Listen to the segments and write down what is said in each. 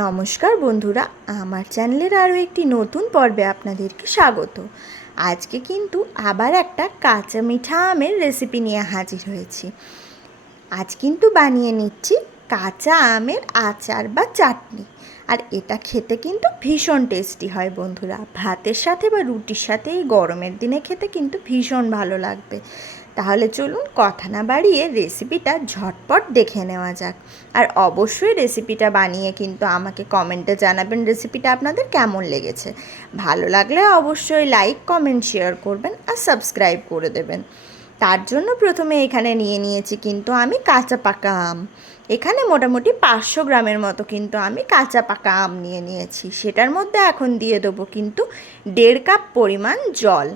নমস্কার বন্ধুরা, আমার চ্যানেলের আরও একটি নতুন পর্বে আপনাদেরকে স্বাগত। আজকে কিন্তু আবার একটা কাঁচা মিঠা আমের রেসিপি নিয়ে হাজির হয়েছি। আজ কিন্তু বানিয়ে নিচ্ছি কাঁচা আমের আচার বা চাটনি। আর এটা খেতে কিন্তু ভীষণ টেস্টি হয় বন্ধুরা। ভাতের সাথে বা রুটির সাথে এই গরমের দিনে খেতে কিন্তু ভীষণ ভালো লাগবে। তাহলে চলুন কথা না বাড়িয়ে রেসিপিটা ঝটপট দেখে নেওয়া যাক। আর অবশ্যই রেসিপিটা বানিয়ে কিন্তু আমাকে কমেন্টে জানাবেন রেসিপিটা আপনাদের কেমন লেগেছে। ভালো লাগলে অবশ্যই লাইক কমেন্ট শেয়ার করবেন আর সাবস্ক্রাইব করে দেবেন। তার জন্য প্রথমে এখানে নিয়ে নিয়েছি কিন্তু আমি কাঁচা পাকা আম। এখানে মোটামুটি পাঁচশো গ্রামের মতো কিন্তু আমি কাঁচা পাকা আম নিয়ে নিয়েছি। সেটার মধ্যে এখন দিয়ে দেবো কিন্তু দেড় কাপ পরিমাণ জল।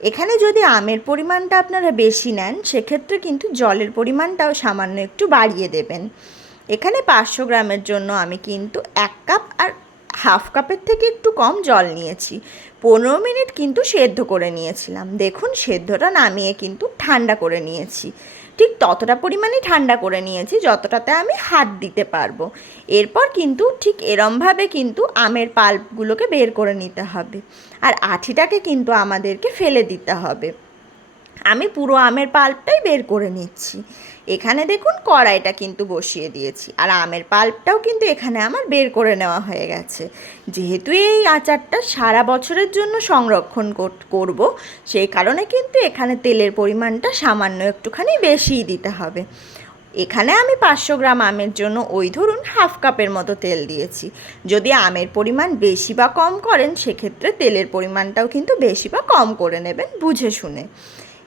এখানে যদি আমের পরিমাণটা আপনারা বেশি নেন, সেক্ষেত্রে কিন্তু জলের পরিমাণটাও সামান্য একটু বাড়িয়ে দেবেন। এখানে পাঁচশো গ্রামের জন্য আমি কিন্তু এক কাপ আর হাফ কাপের থেকে একটু কম জল নিয়েছি। পনেরো মিনিট কিন্তু সেদ্ধ করে নিয়েছিলাম। দেখুন, সেদ্ধটা নামিয়ে কিন্তু ঠান্ডা করে নিয়েছি। ঠিক ততটা পরিমাণে ঠান্ডা করে নিয়েছি যতটাতে আমি হাত দিতে পারব। এরপর কিন্তু ঠিক এরমভাবে কিন্তু আমের পাল্পগুলোকে বের করে নিতে হবে। আর আঠিটাকে কিন্তু আমাদেরকে ফেলে দিতে হবে। আমি পুরো আমের পাল্পটাই বের করে নিচ্ছি। এখানে দেখুন কড়াইটা কিন্তু বসিয়ে দিয়েছি। আর আমের পাল্পটাও কিন্তু এখানে আমার বের করে নেওয়া হয়ে গেছে। যেহেতু এই আচারটা সারা বছরের জন্য সংরক্ষণ করব, সেই কারণে কিন্তু এখানে তেলের পরিমাণটা সামান্য একটুখানি বেশিই দিতে হবে। এখানে আমি পাঁচশো গ্রাম আমের জন্য ওই ধরুন হাফ কাপের মতো তেল দিয়েছি। যদি আমের পরিমাণ বেশি বা কম করেন, সেক্ষেত্রে তেলের পরিমাণটাও কিন্তু বেশি বা কম করে নেবেন, বুঝে শুনে।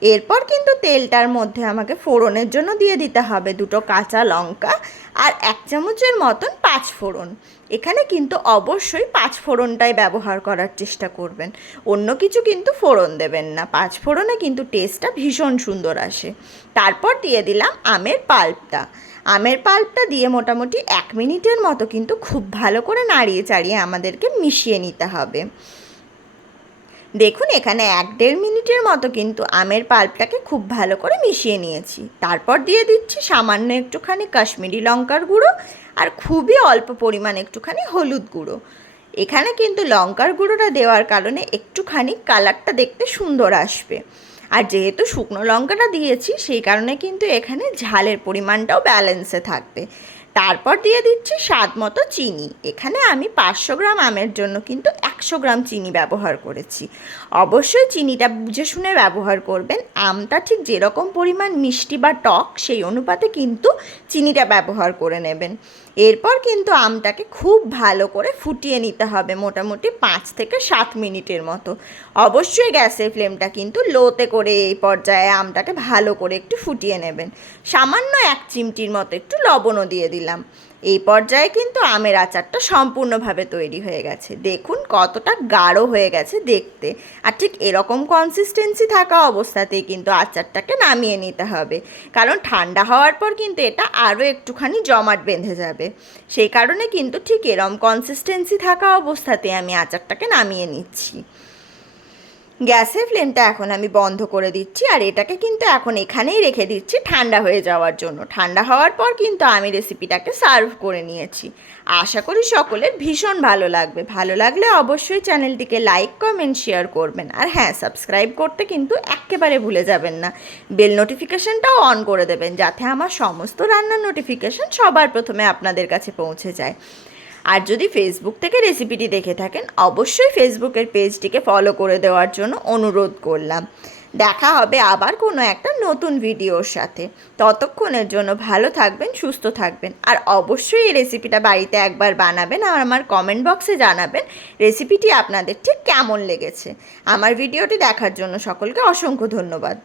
এরপর কিন্তু তেলটার মধ্যে আমাকে ফোড়নের জন্য দিয়ে দিতে হবে দুটো কাঁচা লঙ্কা আর এক চামচের মতন পাঁচ ফোড়ন। এখানে কিন্তু অবশ্যই পাঁচ ফোড়নটাই ব্যবহার করার চেষ্টা করবেন। অন্য কিছু কিন্তু ফোড়ন দেবেন না। পাঁচ ফোড়নে কিন্তু টেস্টটা ভীষণ সুন্দর আসে। তারপর দিয়ে দিলাম আমের পাল্পটা। আমের পাল্পটা দিয়ে মোটামুটি এক মিনিটের মতো কিন্তু খুব ভালো করে নাড়িয়ে চাড়িয়ে আমাদেরকে মিশিয়ে নিতে হবে। দেখুন, এখানে এক দেড় মিনিটের মতো কিন্তু আমের পাল্পটাকে খুব ভালো করে মিশিয়ে নিয়েছি। তারপর দিয়ে দিচ্ছি সামান্য একটুখানি কাশ্মীরি লঙ্কার গুঁড়ো আর খুবই অল্প পরিমাণ একটুখানি হলুদ গুঁড়ো। এখানে কিন্তু লঙ্কার গুঁড়োটা দেওয়ার কারণে একটুখানি কালারটা দেখতে সুন্দর আসবে। আর যেহেতু শুকনো লঙ্কাটা দিয়েছি, সেই কারণে কিন্তু এখানে ঝালের পরিমাণটাও ব্যালেন্সে থাকবে। তারপর দিয়ে দিচ্ছি স্বাদ মতো চিনি। এখানে আমি পাঁচশো গ্রাম আমের জন্য কিন্তু একশো গ্রাম চিনি ব্যবহার করেছি। অবশ্যই চিনিটা বুঝে শুনে ব্যবহার করবেন। আমটা ঠিক যেরকম পরিমাণ মিষ্টি বা টক, সেই অনুপাতে কিন্তু চিনিটা ব্যবহার করে নেবেন। এরপর কিন্তু আমটাকে খুব ভালো করে ফুটিয়ে নিতে হবে মোটামুটি পাঁচ থেকে সাত মিনিটের মতো। অবশ্যই গ্যাসের ফ্লেমটা কিন্তু লোতে করে এই পর্যায়ে আমটাকে ভালো করে একটু ফুটিয়ে নেবেন। সামান্য এক চিমটির মতো একটু লবণও দিয়ে দিলাম। এই পর্যায়ে কিন্তু আমের আচারটা সম্পূর্ণভাবে তৈরি হয়ে গেছে। দেখুন কতটা গাঢ় হয়ে গেছে দেখতে। আর ঠিক এরকম কনসিস্টেন্সি থাকা অবস্থাতেই কিন্তু আচারটাকে নামিয়ে নিতে হবে। কারণ ঠান্ডা হওয়ার পর কিন্তু এটা আরও একটুখানি জমাট বেঁধে যাবে। সেই কারণে কিন্তু ঠিক এরম কনসিস্টেন্সি থাকা অবস্থাতে আমি আচারটাকে নামিয়ে নিচ্ছি। গ্যাসের ফ্লেমটা এখন আমি বন্ধ করে দিচ্ছি আর এটাকে কিন্তু এখন এখানেই রেখে দিচ্ছি ঠান্ডা হয়ে যাওয়ার জন্য। ঠান্ডা হওয়ার পর কিন্তু আমি রেসিপিটাকে সার্ভ করে নিয়েছি। আশা করি সকলের ভীষণ ভালো লাগবে। ভালো লাগলে অবশ্যই চ্যানেলটিকে লাইক, কমেন্ট, শেয়ার করবেন। আর হ্যাঁ সাবস্ক্রাইব করতে কিন্তু একেবারে ভুলে যাবেন না। বেল নোটিফিকেশানটাও অন করে দেবেন যাতে আমার সমস্ত রান্নার নোটিফিকেশান সবার প্রথমে আপনাদের কাছে পৌঁছে যায়। আর যদি ফেসবুক থেকে রেসিপিটি দেখে থাকেন, অবশ্যই ফেসবুকের পেজটিকে ফলো করে দেওয়ার জন্য অনুরোধ করলাম। দেখা হবে আবার কোনো একটা নতুন ভিডিওর সাথে। ততক্ষণের জন্য ভালো থাকবেন, সুস্থ থাকবেন। আর অবশ্যই এই রেসিপিটা বাড়িতে একবার বানাবেন আর আমার কমেন্ট বক্সে জানাবেন রেসিপিটি আপনাদের ঠিক কেমন লেগেছে। আমার ভিডিওটি দেখার জন্য সকলকে অসংখ্য ধন্যবাদ।